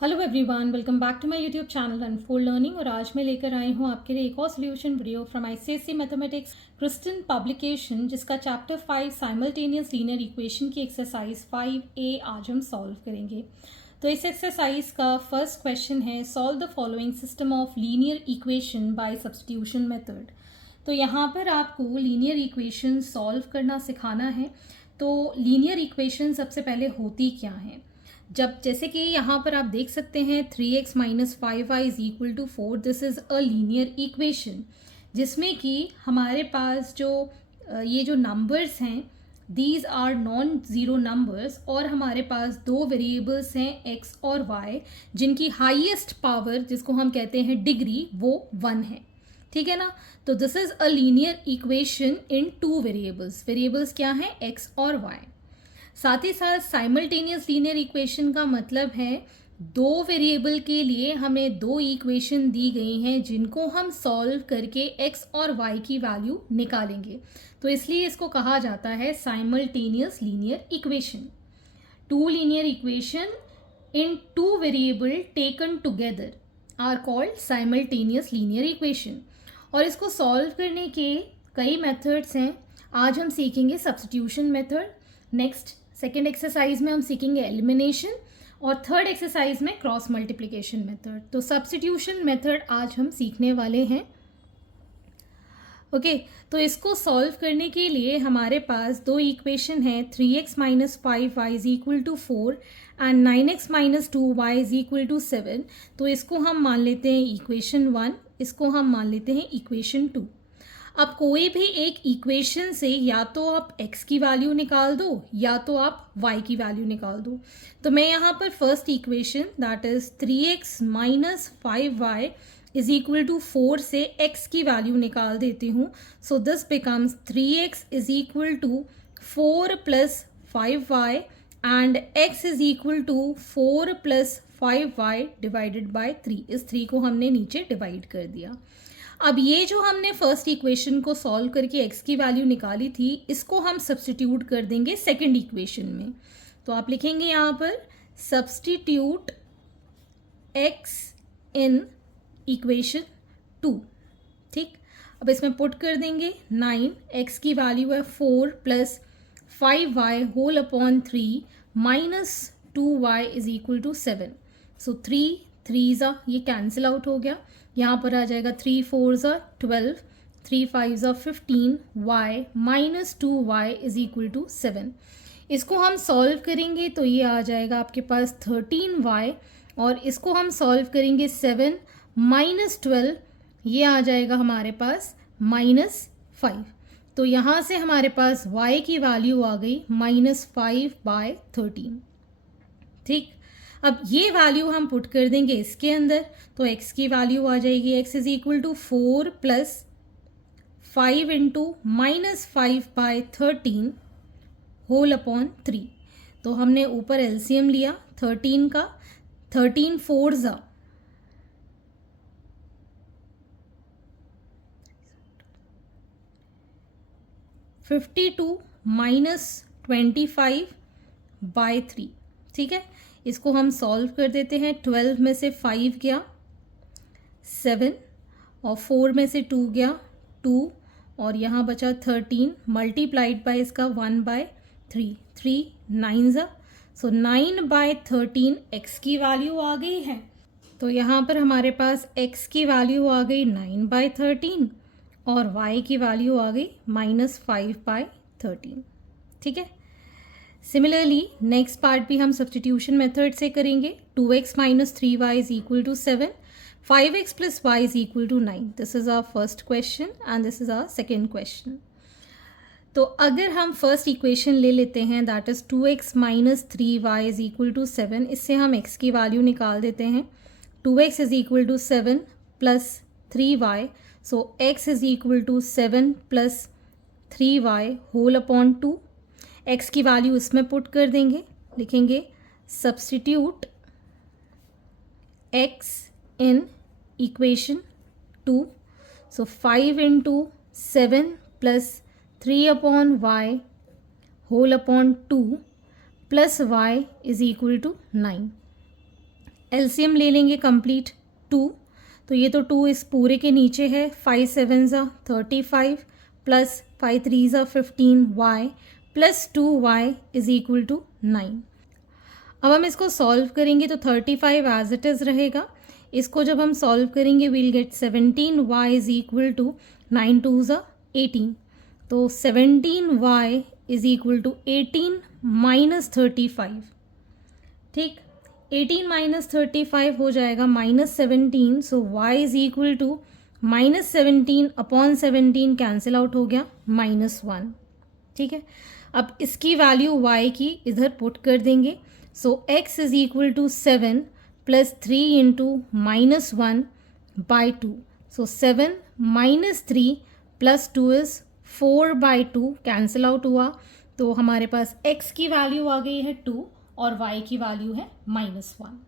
Hello everyone, welcome back to my YouTube channel Unfold Learning. और आज मैं लेकर आई हूँ आपके लिए एक और solution video from ICSE mathematics Kristen publication, जिसका चैप्टर 5 साइमल्टेनियस लीनियर इक्वेशन की एक्सरसाइज 5A आज हम सॉल्व करेंगे। तो इस एक्सरसाइज का फर्स्ट क्वेश्चन है, solve the following system of linear equation by substitution method. तो यहाँ पर आपको लीनियर इक्वेशन सॉल्व करना सिखाना है। तो लीनियर इक्वेशन सबसे पहले होती क्या है, जैसे कि यहाँ पर आप देख सकते हैं 3x minus 5y is equal to 4। This is a linear equation जिसमें कि हमारे पास ये जो नंबर्स हैं these are non zero numbers, और हमारे पास दो वेरिएबल्स हैं x और y, जिनकी हाईएस्ट पावर, जिसको हम कहते हैं डिग्री, वो 1 है। ठीक है ना। तो this is a linear equation in two variables. Variables क्या हैं? x और y। साथ ही साथ साइमल्टेनियस लीनियर इक्वेशन का मतलब है दो वेरिएबल के लिए हमें दो इक्वेशन दी गई हैं जिनको हम सॉल्व करके x और y की वैल्यू निकालेंगे। तो इसलिए इसको कहा जाता है simultaneous linear equation. Two linear equation in two variable taken together are called simultaneous linear equation. और इसको सॉल्व करने के कई मेथड्स हैं। आज हम सीखेंगे substitution method, next second exercise में हम सीखेंगे एलिमिनेशन, और थर्ड एक्सरसाइज में क्रॉस मल्टीप्लिकेशन मेथड। तो सब्स्टिट्यूशन मेथड आज हम सीखने वाले हैं। ओके, तो इसको सॉल्व करने के लिए हमारे पास दो इक्वेशन है, 3x minus 5y is equal to 4 and 9x minus 2y is equal to 7। तो इसको हम मान लेते हैं इक्वेशन 1, इसको हम मान लेते हैं इक्वेशन 2। अब कोई भी एक इक्वेशन से या तो आप x की वैल्यू निकाल दो या तो आप y की वैल्यू निकाल दो। तो मैं यहाँ पर first equation that is 3x minus 5y is equal to 4 से x की वैल्यू निकाल देती हूँ। So this becomes 3x is equal to 4 plus 5y and x is equal to 4 plus 5y divided by 3। इस 3 को हमने नीचे डिवाइड कर दिया। अब ये जो हमने फर्स्ट इक्वेशन को सॉल्व करके x की वैल्यू निकाली थी, इसको हम सब्स्टिट्यूट कर देंगे सेकंड इक्वेशन में। तो आप लिखेंगे यहाँ पर सब्स्टिट्यूट x इन इक्वेशन 2। ठीक, अब इसमें पुट कर देंगे 9, x की वैल्यू है 4 plus 5y whole upon 3 minus 2y is equal to 7। So 3 ज़ा ये कैंसिल आउट हो गया, यहाँ पर आ जाएगा 3 4 ज़ा 12, 3 5 ज़ा 15, y minus 2y is equal to 7। इसको हम सॉल्व करेंगे तो ये आ जाएगा आपके पास 13y, और इसको हम सॉल्व करेंगे 7 माइनस 12, ये आ जाएगा हमारे पास माइनस 5। तो यहाँ से हमारे पास y की वैल्यू आ गई -5/13। ठीक, अब ये वैल्यू हम पुट कर देंगे इसके अंदर, तो x की वैल्यू आ जाएगी x is equal to 4 plus 5 into -5/13 whole upon 3। तो हमने ऊपर एलसीएम लिया 13 का, 13 4 ज़ा 52 माइनस 25/3। ठीक है, इसको हम सॉल्व कर देते हैं। 12 में से 5 गया 7, और 4 में से 2 गया 2, और यहाँ बचा 13 मल्टीप्लाइड बाय इसका 1/3, 3 9 ज़ा, सो 9/13 x की वैल्यू आ गई है। तो यहाँ पर हमारे पास x की वैल्यू आ गई 9/13 और y की वैल्यू आ गई -5/13। ठीक है, सिमिलरली नेक्स्ट पार्ट भी हम सब्स्टिट्यूशन मेथड से करेंगे। 2x minus 3y is equal to 7, 5x plus y is equal to 9। This is our first question and this is our second question. तो अगर हम फर्स्ट इक्वेशन ले लेते हैं that is 2x minus 3y is equal to 7, इससे हम x की value निकाल देते हैं। 2x is equal to 7 plus 3y, so x is equal to 7 plus 3y whole upon 2। x की वैल्यू इसमें पुट कर देंगे, लिखेंगे substitute x in equation 2। So 5 into 7 plus 3 upon y whole upon 2 plus y is equal to 9। LCM ले लेंगे complete 2, तो ये तो 2 इस पूरे के नीचे है, 5 7 35 plus 5 3 15 y plus 2y is equal to 9। अब हम इसको सॉल्व करेंगे तो 35 एज इट इज़ रहेगा। इसको जब हम सॉल्व करेंगे we'll get 17y is equal to 9 2 18, तो 17y is equal to 18 minus 35। ठीक, 18 माइनस 35 हो जाएगा -17, so y is equal to -17 upon 17 cancel out हो गया -1। ठीक है, अब इसकी वैल्यू y की इधर पुट कर देंगे, so x is equal to 7 plus 3 into -1 by 2, so 7 minus 3 plus 2 is 4 by 2 cancel out हुआ, तो हमारे पास x की वैल्यू आ गई है 2 और y की वैल्यू है -1।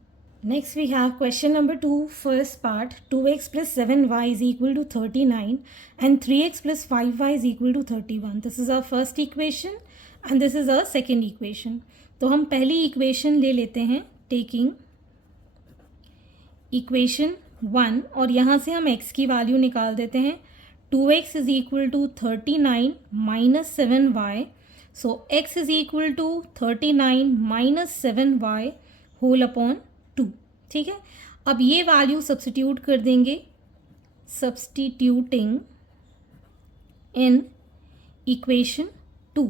Next we have question number 2, first part, 2x plus 7y is equal to 39 and 3x plus 5y is equal to 31। This is our first equation and this is our second equation. तो हम पहली equation ले लेते हैं, taking equation 1, और यहाँ से हम x की वैल्यू निकाल देते हैं। 2x is equal to 39 minus 7y, so x is equal to 39 minus 7y whole upon 2। ठीक है, अब ये वैल्यू सब्सटीट्यूट कर देंगे, सब्सटीट्यूटिंग इन इक्वेशन 2,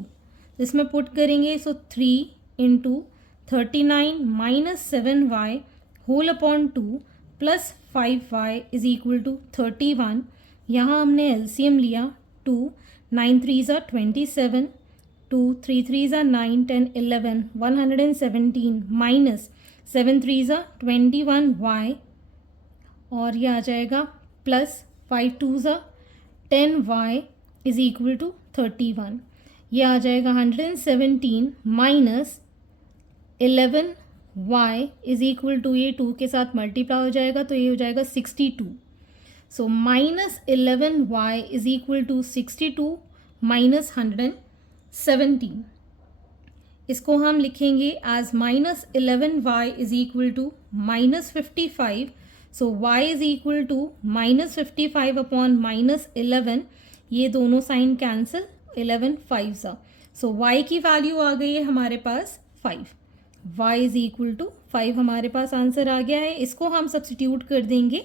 इसमें पुट करेंगे, so 3 into 39 minus 7y whole upon 2 plus 5y is equal to 31। यहाँ हमने एलसीएम लिया, 2 9 3 27, 2 3 3 9 10 11 117 माइनस 7 3 21y, और ये आ जाएगा plus 5 2 10y is equal to 31। ये आ जाएगा 117 minus 11y is equal to, ये 2 के साथ मल्टीप्लाई हो जाएगा तो ये हो जाएगा 62। So minus 11y is equal to 62 minus 117। इसको हम लिखेंगे as minus 11y is equal to minus 55। So y is equal to minus 55 upon minus 11, ये दोनों साइन कैंसिल, 11 5 सा, सो y की वैल्यू आ गई है हमारे पास 5। y इज इक्वल टू 5 हमारे पास आंसर आ गया है। इसको हम सब्सटीट्यूट कर देंगे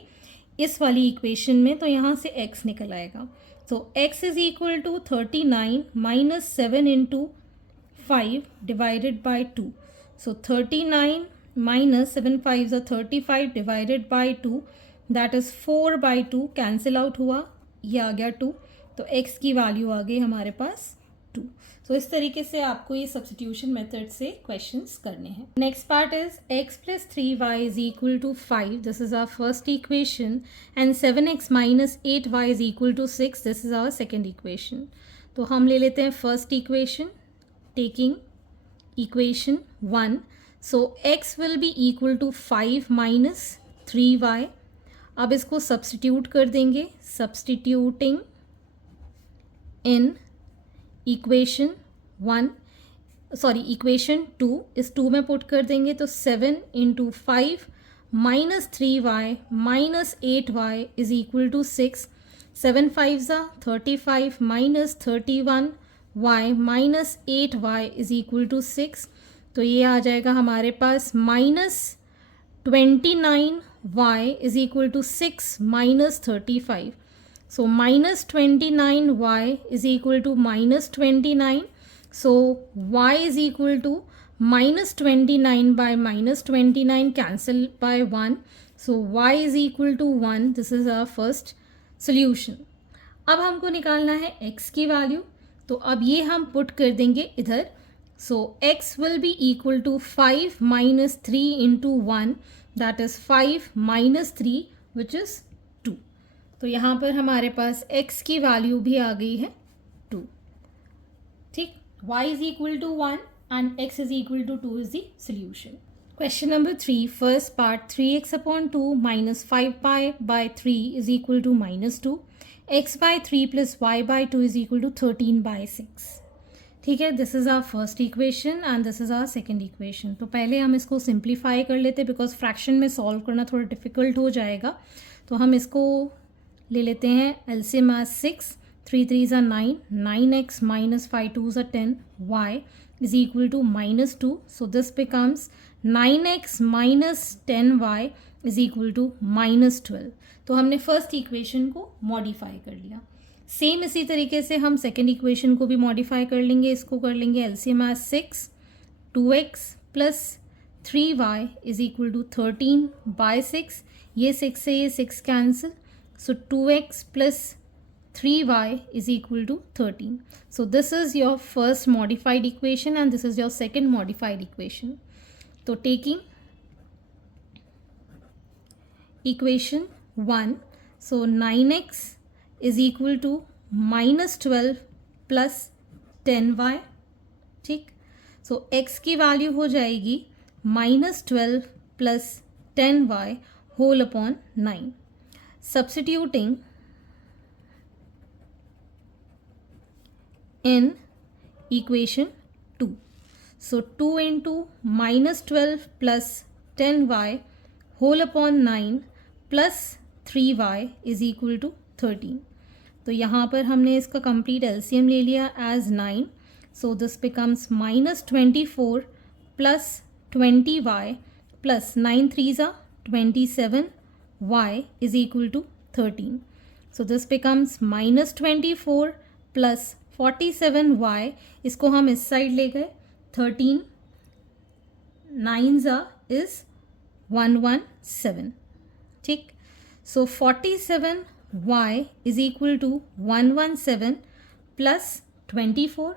इस वाली इक्वेशन में, तो यहाँ से x निकल आएगा। So x is equal to 39 minus 7 into 5 divided by 2, so 39 minus 7 5 35 divided by 2, that is 4 by 2 cancel out हुआ, ये आ गया 2, तो x की वैल्यू आ गई हमारे पास 2। तो इस तरीके से आपको ये सब्स्टिट्यूशन मेथड से क्वेश्चंस करने हैं। Next part is x plus 3y is equal to 5, this is our first equation, and 7x minus 8y is equal to 6, this is our second equation. तो हम ले लेते हैं first equation, taking equation 1, so x will be equal to 5 minus 3y। अब इसको substitute कर देंगे, substituting in equation 1, sorry equation 2, इस 2 में पुट कर देंगे, तो 7 into 5 minus 3y minus 8y is equal to 6, 7 5 35 minus 31y minus 8y is equal to 6, तो ये आ जाएगा हमारे पास minus 29y is equal to 6 minus 35, so minus 29y is equal to minus 29, so y is equal to minus 29 by minus 29 cancel by 1, so y is equal to 1, this is our first solution। अब हमको निकालना है x की value, तो अब ये हम put कर देंगे इधर, so x will be equal to 5 minus 3 into 1, that is 5 minus 3 which is, तो यहाँ पर हमारे पास x की वैल्यू भी आ गई है 2। ठीक, y is equal to 1 and x is equal to 2 is the solution. Question number 3, first part, 3x upon 2 minus 5y by 3 is equal to -2, x by 3 plus y by 2 is equal to 13 by 6। ठीक है, this is our first equation and this is our second equation. तो पहले हम इसको simplify कर लेते because fraction में solve करना थोड़ा डिफ़िकल्ट हो जाएगा. तो हम इसको ले लेते हैं LCM as 6, 3 3s are 9, 9x minus 5 2s are 10, y is equal to -2. So this becomes 9x minus 10y is equal to -12. तो हमने फर्स्ट इक्वेशन को मॉडिफाई कर लिया. सेम इसी तरीके से हम सेकेंड इक्वेशन को भी मॉडिफाई कर लेंगे. इसको कर लेंगे LCM as 6, 2x plus 3y is equal to 13 by 6. ये 6 से ये 6 cancel. So 2x plus 3y is equal to 13. So this is your first modified equation and this is your second modified equation. So taking equation 1, so 9x is equal to -12 plus 10y. ठीक. So x की value हो जाएगी -12 plus 10y whole upon 9. Substituting in equation 2. So 2 into -12 plus 10y whole upon 9 plus 3y is equal to 13. तो यहाँ पर हमने इसका complete LCM ले लिया as 9. So this becomes -24 plus 20y plus 9 3s are 27y is equal to 13. So this becomes -24 plus 47y. इसको हम इस साइड ले गए. 13 9s is 117. ठीक. So 47y is equal to 117 plus 24.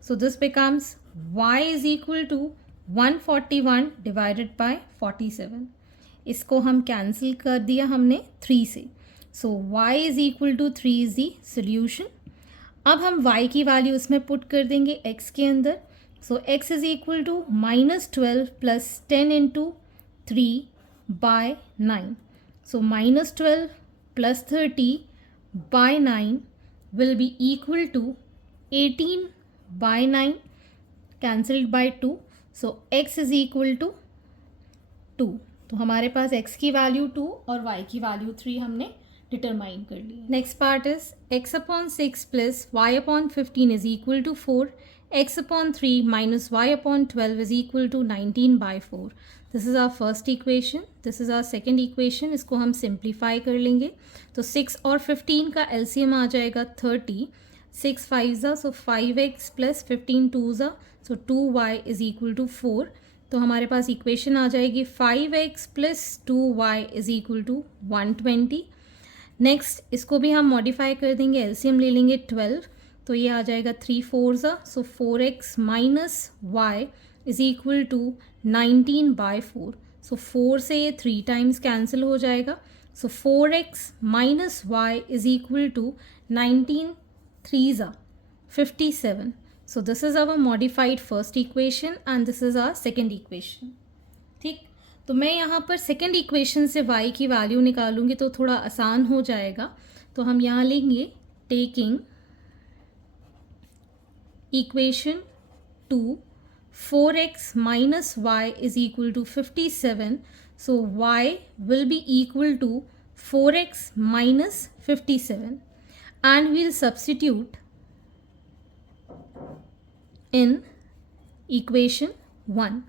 So this becomes y is equal to 141 divided by 47. इसको हम cancel कर दिया हमने 3 से. So y is equal to 3 is the solution. अब हम y की वैल्यू इसमें पुट कर देंगे x के अंदर. सो x is equal to -12 plus 10 into 3 by 9. So -12 plus 30 by 9 will be equal to 18 by 9 cancelled by 2. So x is equal to 2. तो हमारे पास x की वैल्यू 2 और y की वैल्यू 3 हमने डिटरमाइन कर ली. Next part is x upon 6 plus y upon 15 is equal to 4. x upon 3 minus y upon 12 is equal to 19 by 4. This is our first equation. This is our second equation. इसको हम simplify कर लेंगे. तो 6 और 15 का LCM आ जाएगा 30. 6 5s are, so 5x plus 15 2s are, so 2y is equal to 4. तो हमारे पास इक्वेशन आ जाएगी 5x plus 2y is equal to 120. Next इसको भी हम मॉडिफाई कर देंगे. एलसीएम ले लेंगे 12. तो ये आ जाएगा 3 4s are, so 4x minus y is equal to 19 by 4. So 4 से ये 3 टाइम्स कैंसिल हो जाएगा. So 4x minus y is equal to 19 3s are 57. So this is our modified first equation and this is our second equation. ठीक. तो मैं यहाँ पर second equation से y की वैल्यू निकालूंगी तो थोड़ा आसान हो जाएगा. तो हम यहाँ लेंगे taking equation 2, 4x minus y is equal to 57. So y will be equal to 4x minus 57 and we'll substitute in equation 1.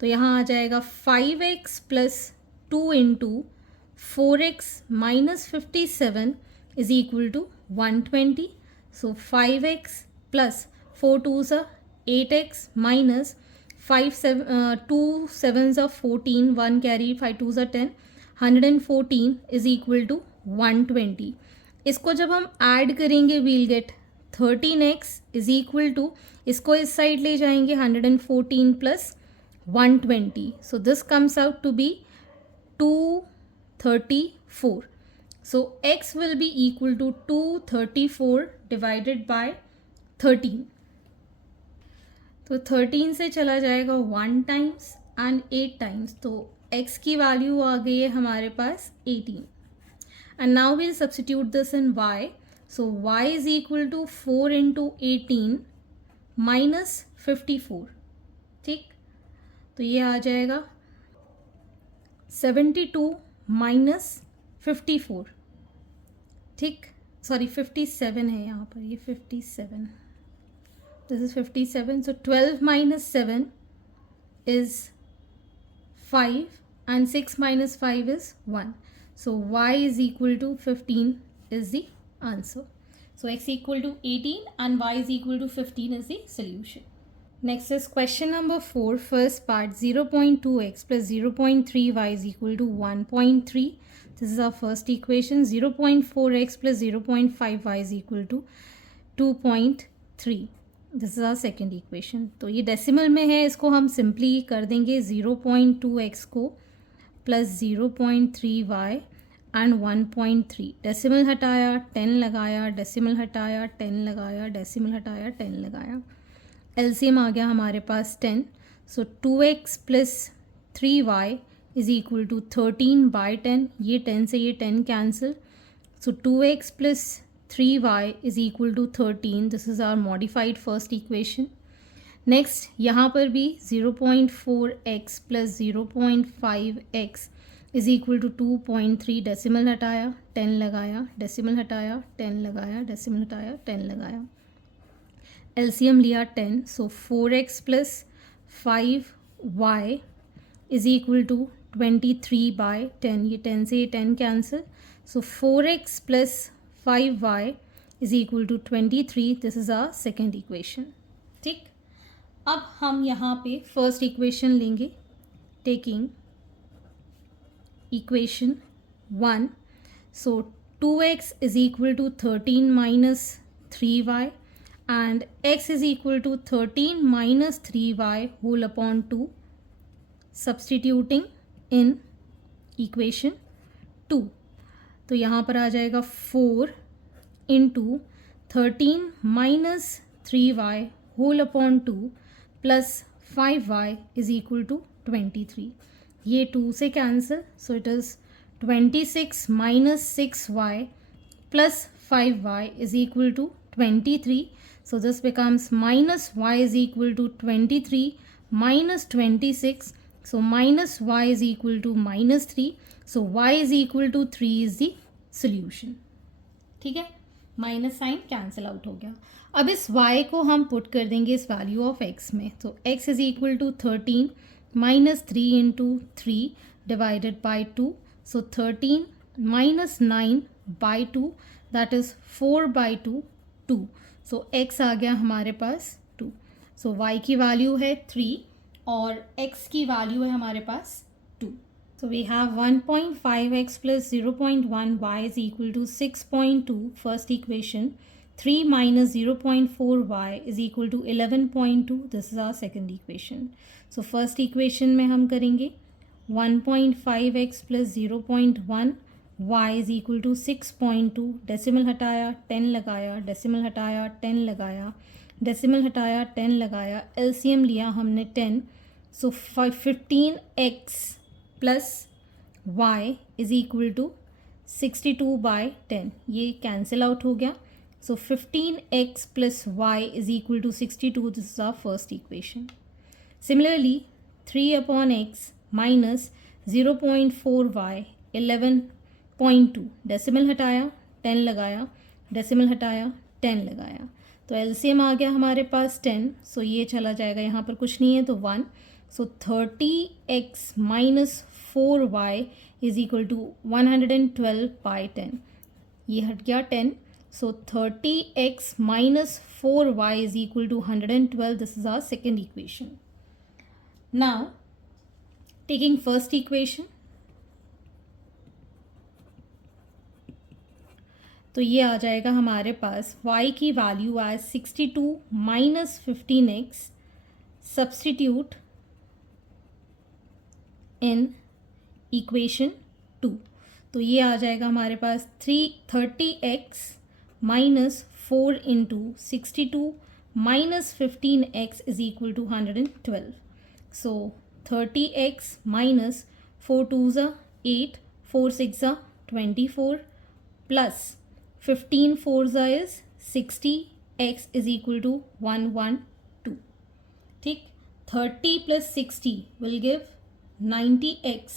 तो यहाँ आ जाएगा 5x plus 2 into 4x minus 57 is equal to 120. So 5x plus 4 2s are 8x minus 2 7s are 14, 1 carry 5 2s are 10, 114 is equal to 120. इसको जब हम add करेंगे we'll get 13x is equal to, इसको इस साइड ले जाएंगे 114 plus 120. So this comes out to be 234. So x will be equal to 234 divided by 13. तो 13 से चला जाएगा 1 टाइम्स एंड 8 टाइम्स. तो x की वैल्यू आ गई है हमारे पास 18. And now we'll substitute this in y. So y is equal to 4 into 18 minus 54, ठीक। तो ये आ जाएगा 72 माइनस 54, ठीक। सॉरी 57 है यहाँ पर, ये 57, this is 57. So 12 minus 7 is 5 and 6 minus 5 is 1. So y is equal to 15 is the answer. So x equal to 18 and y is equal to 15 is the solution. Next is question number 4, first part. 0.2x plus 0.3y is equal to 1.3. This is our first equation. 0.4x plus 0.5y is equal to 2.3. This is our second equation. तो ये decimal में है, इसको हम simply कर देंगे 0.2x को plus 0.3y and 1.3. Decimal हटाया 10 लगाया, डेसिमल हटाया 10 लगाया, डेसिमल हटाया 10 लगाया. एलसीएम आ गया हमारे पास 10. So 2x plus 3y is equal to 13/10. ये 10 से ये 10 cancel. So 2x plus 3y is equal to 13. This is our modified first equation. Next, यहाँ पर भी 0.4x plus 0.5x is equal to 2.3. Decimal हटाया 10 लगाया, डेसिमल हटाया 10 लगाया, डेसिमल हटाया 10 लगाया. एलसीएम लिया 10. सो 4x plus 5y is equal to 23/10. ये 10 से ये 10 cancel. So 4x plus 5y is equal to 23. This is our second equation. ठीक. अब हम यहाँ पे फर्स्ट इक्वेशन लेंगे, taking equation 1. So 2x is equal to 13 minus 3y and x is equal to 13 minus 3y whole upon 2. Substituting in equation 2. तो यहाँ पर आ जाएगा 4 into 13 minus 3y whole upon 2 plus 5y is equal to 23. ये 2 से cancel. So it is 26 minus 6y plus 5y is equal to 23. So this becomes minus y is equal to 23 minus 26. So minus y is equal to minus 3. So y is equal to 3 is the solution. ठीक है, minus sign cancel out हो गया. अब इस y को हम put कर देंगे इस वैल्यू ऑफ x में. तो x is equal to 13 minus 3 into 3 divided by 2. So 13 minus 9 by 2, that is 4/2, 2. So x आ गया हमारे पास 2. So y की वैल्यू है 3 और x की वैल्यू है हमारे पास 2. So we have 1.5x plus 0.1y is equal to 6.2, first equation. 3 minus 0.4y is equal to 11.2. This is our second equation. So first equation में हम करेंगे 1.5x plus 0.1y is equal to 6.2. Decimal हटाया 10 लगाया, decimal हटाया 10 लगाया, decimal हटाया 10 लगाया. LCM लिया हमने 10. So 15x plus y is equal to 62/10. ये कैंसिल आउट हो गया. So 15x plus y is equal to 62. This is our first equation. Similarly, 3 upon x minus 0.4y 11.2. Decimal हटाया 10 लगाया, डेसिमल हटाया 10 लगाया. तो एलसीएम आ गया हमारे पास 10. सो ये चला जाएगा, यहाँ पर कुछ नहीं है तो 1. So 30x minus 4y is equal to 112/10. ये हट गया 10. So 30x minus 4y is equal to 112. This is our second equation. Now taking first equation. तो ये आ जाएगा हमारे पास y की value as 62 minus 15x. Substitute in equation 2. तो ये आ जाएगा हमारे पास 30x minus 4 into 62 minus 15x is equal to 112. So 30x minus 4 2s are 8, 4 6s are 24 प्लस 15 4s are is 60. X is equal to 112. ठीक। 30 + 60 विल गिव 90x,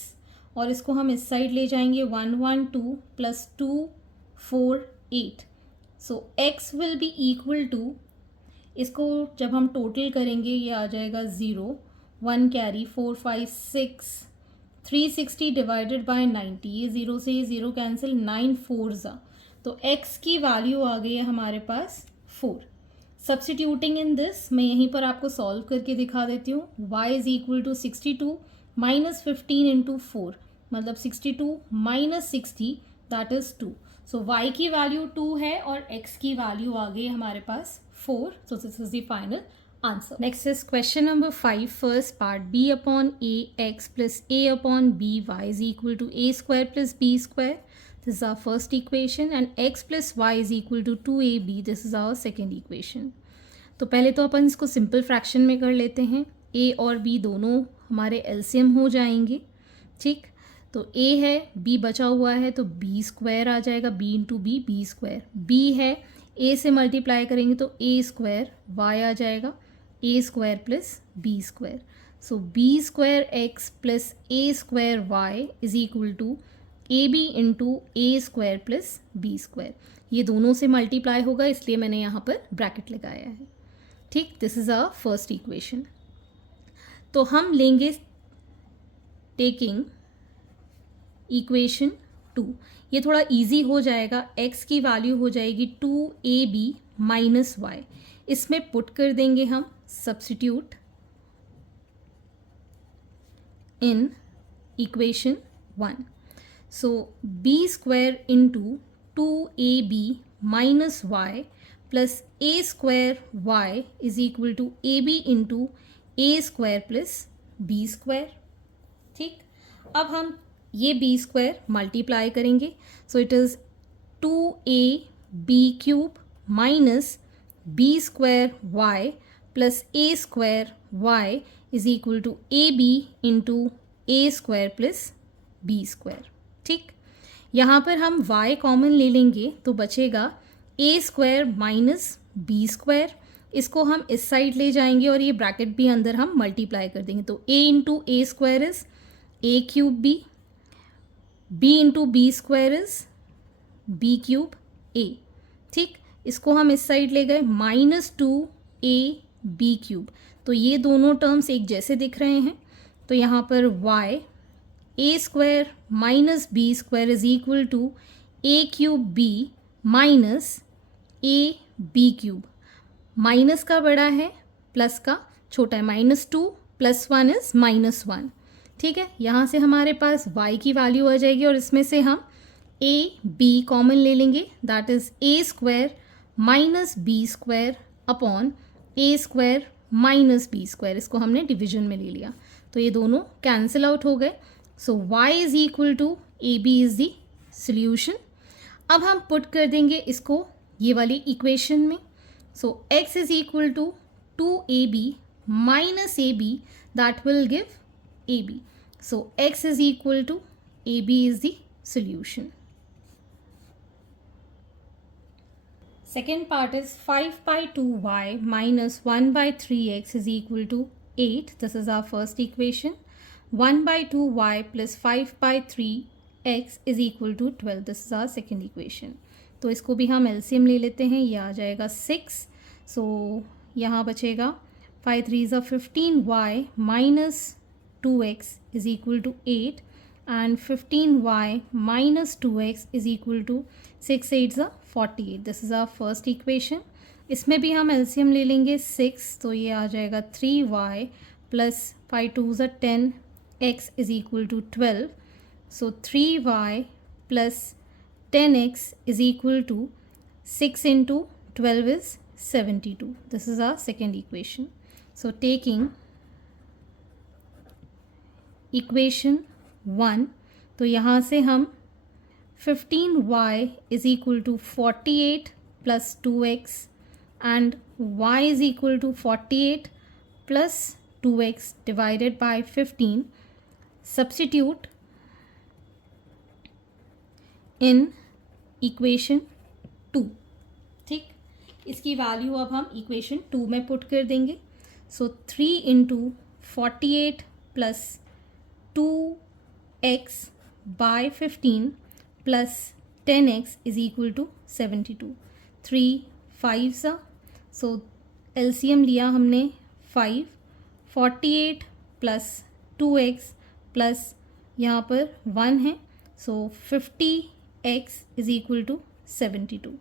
और इसको हम इस साइड ले जाएंगे 112 + 2 4 8। So x will be equal to, इसको जब हम टोटल करेंगे ये आ जाएगा 0, 1 कैरी, 4 5 6, 360 डिवाइडेड बाय 90, ये 0 से ये 0 कैंसिल, 9 4 ज़ा, तो x की वैल्यू आ गई है हमारे पास 4। सब्सटीट्यूटिंग इन दिस, मैं यहीं पर आपको सॉल्व करके दिखा देती हूँ। y is equal to 62 minus 15 into 4, मतलब 62 minus 60 that is 2। So y की वैल्यू 2 है और x की वैल्यू आ गई हमारे पास 4। So this is the final answer. Next is question number 5, first part, b upon a x plus a upon b y is equal to a square plus b square, this is our first equation, and x plus y is equal to 2ab, this is our second equation। तो पहले तो अपन इसको simple fraction में कर लेते हैं। a और b दोनों हमारे एलसीएम हो जाएंगे, ठीक। तो a है, b बचा हुआ है तो b स्क्वायर आ जाएगा, b into B, B square. b है, a से मल्टीप्लाई करेंगे तो a स्क्वायर, y आ जाएगा a square plus b square. So b square x plus a square y is equal to A B into A square plus B square. ये दोनों से multiply होगा, इसलिए मैंने यहाँ पर ब्रैकेट लगाया है, ठीक। This is our first equation. तो हम लेंगे टेकिंग इक्वेशन 2, ये थोड़ा इजी हो जाएगा। x की वैल्यू हो जाएगी 2ab माइनस वाई, इसमें पुट कर देंगे हम substitute in equation 1। So b square into 2ab minus y plus a square y is equal to ab into a square plus b square, ठीक। अब हम ये b square मल्टीप्लाई करेंगे, so it is 2ab cube minus b square y plus a square y is equal to ab into a square plus b square, ठीक। यहाँ पर हम y common ले लेंगे तो बचेगा a square minus B square, इसको हम इस साइड ले जाएंगे और ये ब्रैकेट भी अंदर हम मल्टीप्लाई कर देंगे, तो a into A square is a cube b into B square is b cube a, ठीक। इसको हम इस साइड ले गए, -2ab क्यूब, तो ये दोनों टर्म्स एक जैसे दिख रहे हैं, तो यहाँ पर y a square minus B square is equal to a cube b minus a b cube. Minus का बड़ा है, प्लस का छोटा है, -2 + 1 इज -1, ठीक है। यहाँ से हमारे पास y की वैल्यू आ जाएगी और इसमें से हम a b कॉमन ले लेंगे, that is a square minus B square upon a square minus B square, इसको हमने डिवीजन में ले लिया, तो ये दोनों कैंसिल आउट हो गए। So y is equal to A B is the solution. अब हम पुट कर देंगे इसको ये वाली इक्वेशन में, so x is equal to 2ab minus A B, that will give A B, so x is equal to A B is the solution. Second part is 5/2y minus 1/3x is equal to 8. This is our first equation. 1/2y plus 5/3x is equal to 12. This is our second equation. तो इसको भी हम LCM ले लेते हैं, ये आ जाएगा 6. So यहाँ बचेगा 5 3s are 15y minus 2x is equal to 8 and 15y minus 2x is equal to 6 8s are 48. This is our first equation. इसमें भी हम LCM ले लेंगे 6, तो ये आ जाएगा 3y plus 5 2s are 10, x is equal to 12. So 3y plus 10x is equal to 6 into 12 is 72. This is our second equation. So taking equation 1, तो यहाँ से हम 15y is equal to 48 plus 2x and y is equal to 48 plus 2x divided by 15, substitute in equation 2, ठीक। इसकी value अब हम equation 2 में put कर देंगे। So 3 into 48 plus 2x by 15 plus 10x is equal to 72. 3 5 सा, सो LCM लिया हमने 5. 48 प्लस 2x प्लस यहाँ पर 1 है, सो 50x इज इक्वल टू 72.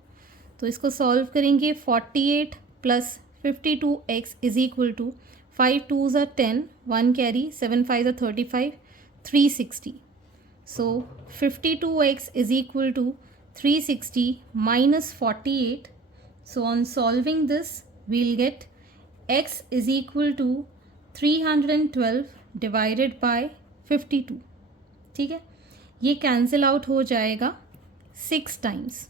तो इसको सॉल्व करेंगे. 48 plus 52x is equal to 5 2s are 10, 1 carry, 7 5s are 35, 360. So 52x is equal to 360 minus 48. So on solving this, we'll get x is equal to 312 divided by 52. ठीक है, ये cancel out हो जाएगा 6 times.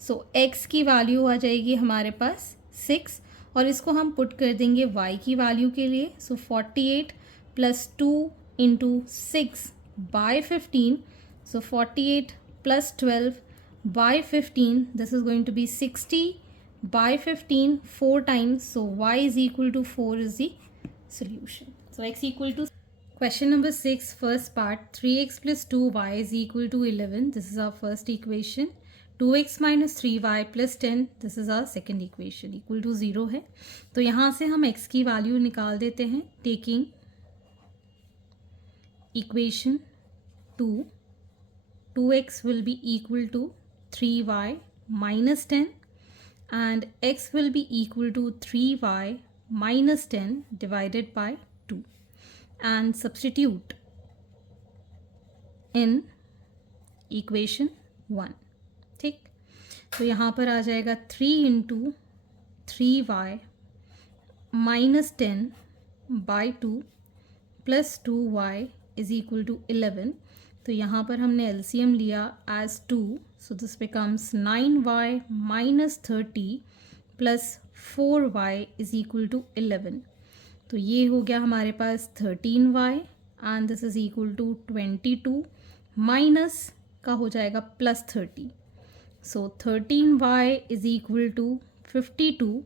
सो x की value आ जाएगी हमारे पास 6, और इसको हम पुट कर देंगे y की वैल्यू के लिए. So 48 plus 2 into 6 by 15. So 48 plus 12 by 15, this is going to be 60 by 15 4 times. So y is equal to 4 is the solution. So x equal to, question number 6, first part, 3x plus 2y is equal to 11. This is our first equation. 2x minus 3y plus 10, this is our second equation, equal to 0 है. तो यहाँ से हम x की value निकाल देते हैं. Taking equation 2, 2x will be equal to 3y minus 10 and x will be equal to 3y minus 10 divided by 2, and substitute in equation 1. ठीक, तो यहाँ पर आ जाएगा 3 into 3y minus 10 by 2 plus 2y is equal to 11. तो यहाँ पर हमने एलसीएम लिया as 2, so this becomes 9y minus 30 plus 4y is equal to 11. तो ये हो गया हमारे पास 13y and this is equal to 22 minus का हो जाएगा plus 30. So 13y is equal to 52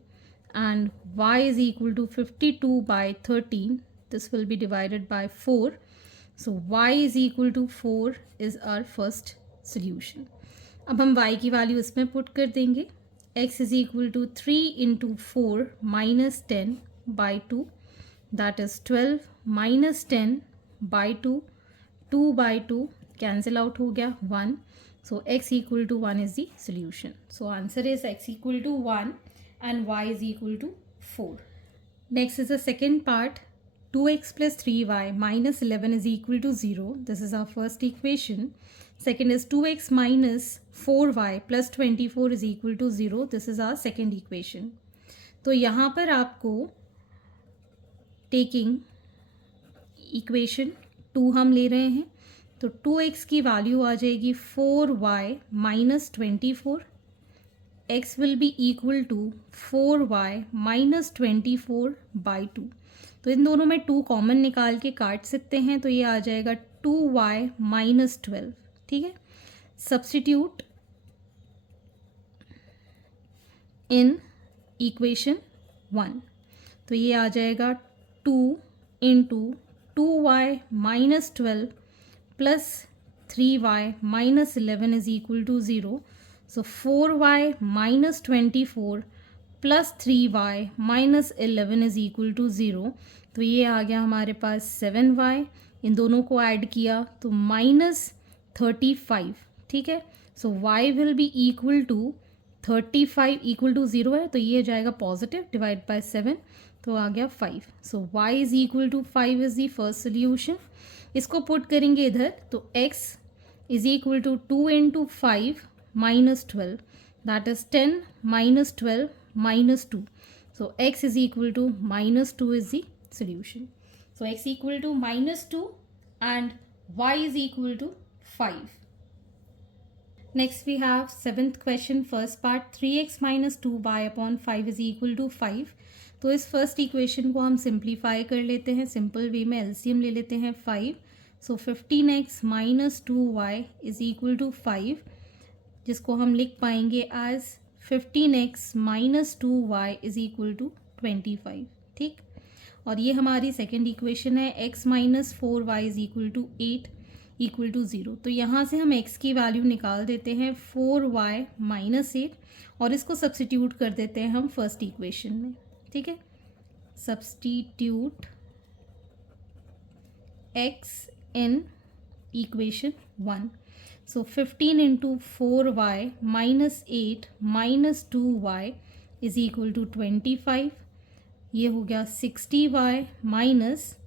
and y is equal to 52 by 13. This will be divided by 4. So y is equal to 4 is our first solution. अब हम y की value इसमें put कर देंगे. x is equal to 3 into 4 minus 10 by 2, that is 12 minus 10 by 2, 2 by 2 cancel out हो गया 1. So x equal to 1 is the solution. So answer is x equal to 1 and y is equal to 4. Next is the second part. 2x plus 3y minus 11 is equal to 0. This is our first equation. Second is 2x minus 4y plus 24 is equal to 0. This is our second equation. तो यहाँ पर आपको taking equation 2 हम ले रहे हैं, तो 2x की वैल्यू आ जाएगी 4y minus 24. x will be equal to 4y minus 24 by 2. तो इन दोनों में 2 कॉमन निकाल के काट सकते हैं, तो ये आ जाएगा 2y minus 12. ठीक है, सब्स्टिट्यूट इन इक्वेशन 1. तो ये आ जाएगा 2 into 2y minus 12 plus 3y minus 11 is equal to 0. So 4y minus 24 plus 3y minus 11 is equal to 0. तो ये आ गया हमारे पास 7y. इन दोनों को ऐड किया तो माइनस 35. ठीक है, so y will be equal to 35 equal to 0 है, तो ये जाएगा पॉजिटिव डिवाइड बाय 7, तो आ गया 5. So y is equal to 5 is the first solution. इसको पुट करेंगे इधर, तो x is equal to 2 into 5 minus 12, that is 10 minus 12 minus 2. So x is equal to minus 2 is the solution. So x equal to minus 2 and y is equal to 5. Next we have 7th question, first part, 3x minus 2y upon 5 is equal to 5. तो इस first equation को हम simplify कर लेते हैं, simple way में LCM ले लेते हैं 5. So 15x minus 2y is equal to 5, जिसको हम लिख पाएंगे as 15x minus 2y is equal to 25. ठीक, और ये हमारी सेकेंड इक्वेशन है x minus 4y is equal to 8 equal to 0। तो यहाँ से हम x की वैल्यू निकाल देते हैं 4y माइनस 8 और इसको सब्सटीट्यूट कर देते हैं हम फर्स्ट इक्वेशन में। ठीक है, substitute x in equation 1। So 15 into 4y minus 8 minus 2y is equal to 25। ये हो गया 60y minus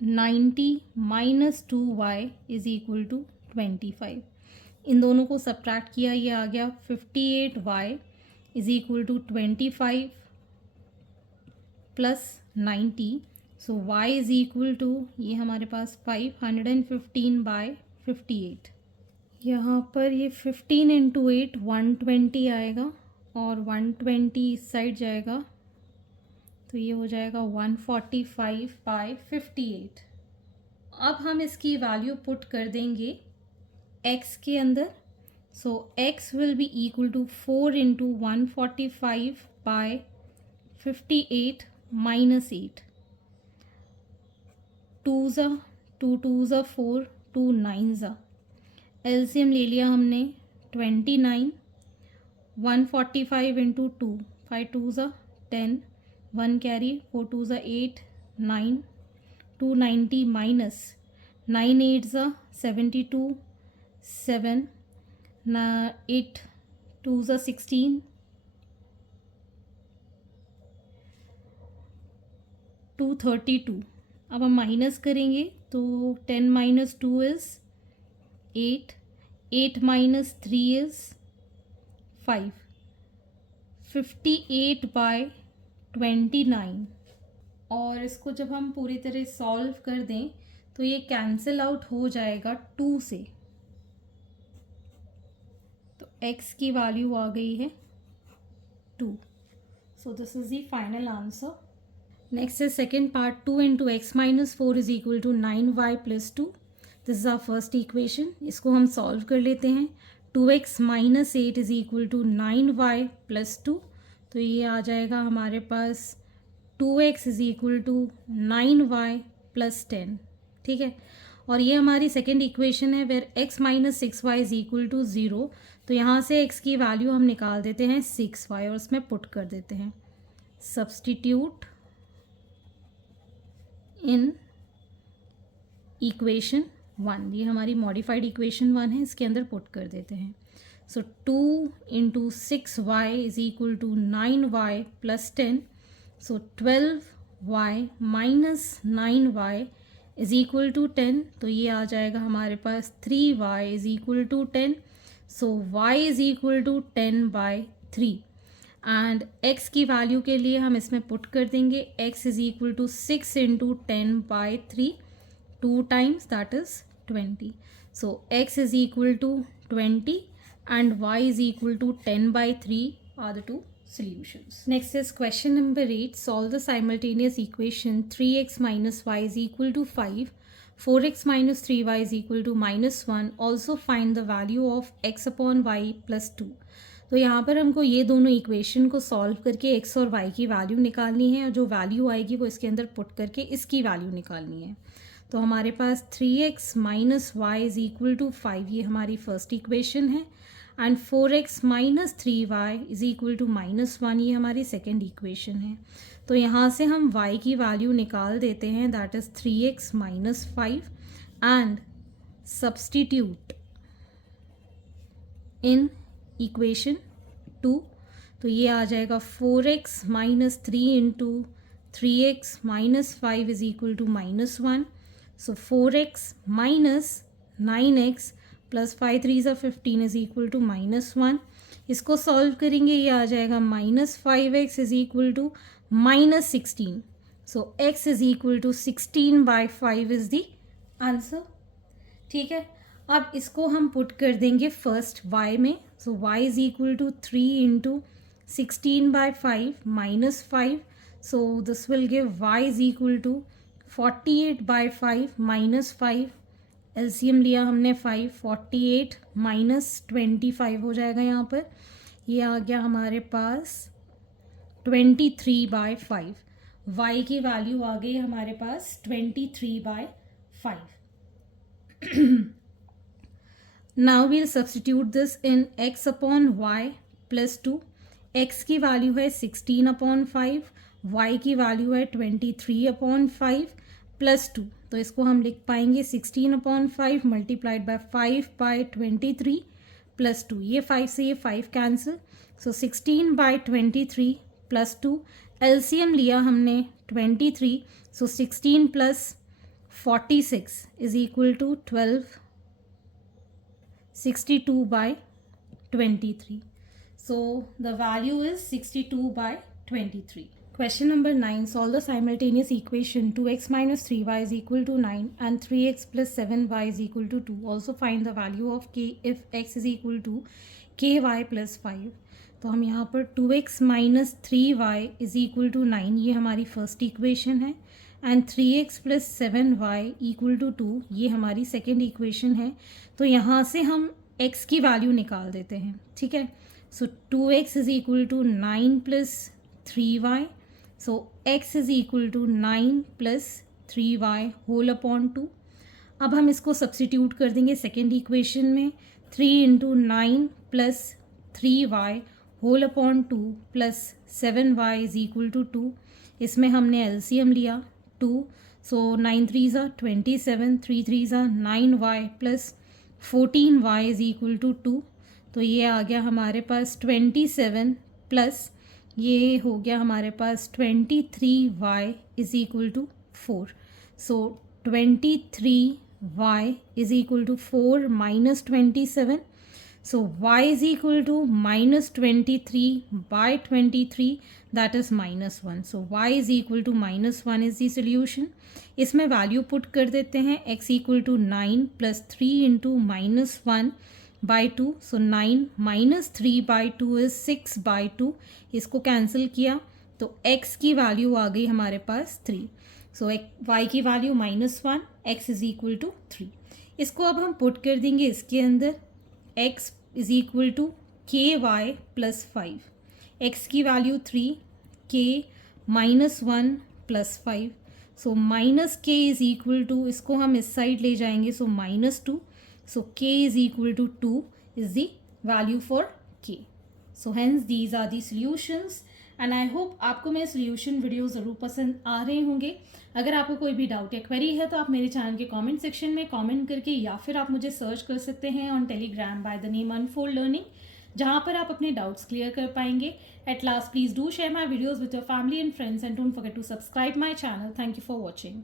90 minus 2y is equal to 25। इन दोनों को सब्ट्रैक्ट किया, ये आ गया 58y is equal to 25 plus 90। So y is equal to, ये हमारे पास 515/58। यहाँ पर ये 15 इंटू 8 120 आएगा और 120 इस साइड जाएगा तो ये हो जाएगा 145/58। अब हम इसकी वैल्यू पुट कर देंगे x के अंदर। सो x will be equal to 4 into 145/58 minus 8। 2 ज़ा 2 2 ज़ा 4 2 9 ज़ा, एलसीएम ले लिया हमने 29। 145 इंटू 2 5 2 ज़ा 10 1 कैरी 4 2 ज़ा 8 9 290 माइनस 9 8 ज़ा 72 7 8 2 ज़ा 16 232। अब हम माइनस करेंगे तो 10 माइनस 2 इज़ 8 8 माइनस 3 इज़ 5 58/29। और इसको जब हम पूरी तरह सॉल्व कर दें तो ये कैंसिल आउट हो जाएगा 2 से। तो x की वैल्यू आ गई है 2। So this is the final answer. Next is second part. 2 into x minus 4 is equal to 9y plus 2। This is our first equation. इसको हम सॉल्व कर लेते हैं। 2x minus 8 is equal to 9y plus 2। तो ये आ जाएगा हमारे पास 2x is equal to 9y plus 10। ठीक है, और ये हमारी सेकेंड इक्वेशन है where x minus 6y is equal to 0। तो यहाँ से x की वैल्यू हम निकाल देते हैं 6y और उसमें पुट कर देते हैं। सब्सटीट्यूट इन इक्वेशन 1, ये हमारी मॉडिफाइड इक्वेशन 1 है, इसके अंदर पुट कर देते हैं। So 2 into 6y is equal to 9y plus 10। So 12y minus 9y is equal to 10। तो ये आ जाएगा हमारे पास 3y is equal to 10। So y is equal to 10/3 and x की वैल्यू के लिए हम इसमें पुट कर देंगे x is equal to 6 into 10/3 2 times that is 20। So x is equal to 20 and y is equal to 10/3 are the two solutions. Next is question number 8. Solve the simultaneous equation 3x minus y is equal to 5, 4x minus 3y is equal to minus 1. Also find the value of x upon y plus 2. तो यहाँ पर हमको ये दोनों equation को solve करके x और y की वैल्यू निकालनी है और जो वैल्यू आएगी वो इसके अंदर पुट करके इसकी वैल्यू निकालनी है। तो हमारे पास 3x minus y is equal to 5, ये हमारी फर्स्ट इक्वेशन है, and 4x minus 3y is equal to minus 1, ये हमारी सेकेंड इक्वेशन है। तो यहाँ से हम y की वैल्यू निकाल देते हैं, that is 3x minus 5 and substitute in equation 2। तो ये आ जाएगा 4x minus 3 into 3x minus 5 is equal to minus 1। So 4x minus 9x plus 5 3s are 15 is equal to minus 1. इसको सॉल्व करेंगे, ये आ जाएगा minus 5x is equal to minus 16. So x is equal to 16/5 is the answer. ठीक है, अब इसको हम पुट कर देंगे फर्स्ट y में। So y is equal to 3 into 16/5 minus 5. So this will give y is equal to 48/5 minus 5। LCM लिया हमने 5, 48 माइनस 25 हो जाएगा यहाँ पर। ये आ गया हमारे पास 23/5। y की वैल्यू आ गई हमारे पास 23/5। Now we'll substitute this in x upon y plus 2। x की वैल्यू है 16/5, y की वैल्यू है 23/5 प्लस 2। तो इसको हम लिख पाएंगे 16/5 मल्टीप्लाइड बाय 5/23 प्लस 2। ये 5 से ये 5 कैंसिल, सो 16/23 प्लस 2। एलसीएम लिया हमने 23, so 16 plus 46 is equal to 1262/23. So the value is 62/23. Question number 9. Solve the simultaneous equation 2x minus 3y is equal to 9 and 3x plus 7y is equal to 2. Also find the value of k if x is equal to ky plus 5. तो हम यहाँ पर 2x minus 3y is equal to 9, ये हमारी first equation है, and 3x plus 7y equal to 2, ये हमारी second equation है। तो यहाँ से हम x की वैल्यू निकाल देते हैं, ठीक है। So 2x is equal to 9 plus 3y, so x is equal to 9 plus 3y whole upon 2। अब हम इसको सब्सटीट्यूट कर देंगे सेकेंड इक्वेशन में, 3 into 9 plus 3y whole upon 2 plus 7y is equal to 2। इसमें हमने एलसीएम लिया 2, सो 9 3 ज़ा 27, 3 3 ज़ा 9y plus 14y is equal to 2। तो ये आ गया हमारे पास 27 प्लस ये हो गया हमारे पास 23y is equal to 4। So 23y is equal to 4 minus 27। So y is equal to minus 23/23, that is minus 1. So y is equal to minus 1 is the solution. इसमें वैल्यू पुट कर देते हैं, x equal to 9 plus 3 into minus 1/2. So 9 minus 3/2 is 6/2. इसको cancel किया तो x की value आ गई हमारे पास 3. So y की value -1, x is equal to 3. इसको अब हम पुट कर देंगे इसके अंदर, x is equal to ky plus 5, x की value 3, k -1 plus 5, so minus k is equal to, इसको हम इस साइड ले जाएंगे, so -2, so k is equal to 2 is the value for k. So hence these are the solutions, and I hope आपको मेरे solution video ज़रूर पसंद आ रहे होंगे। अगर आपको कोई भी डाउट या क्वेरी है तो आप मेरे चैनल के कमेंट सेक्शन में कमेंट करके, या फिर आप मुझे सर्च कर सकते हैं on Telegram by the name unfold learning, जहाँ पर आप अपने डाउट्स क्लियर कर पाएंगे। At last please do share my videos with your family and friends and don't forget to subscribe my channel. Thank you for watching.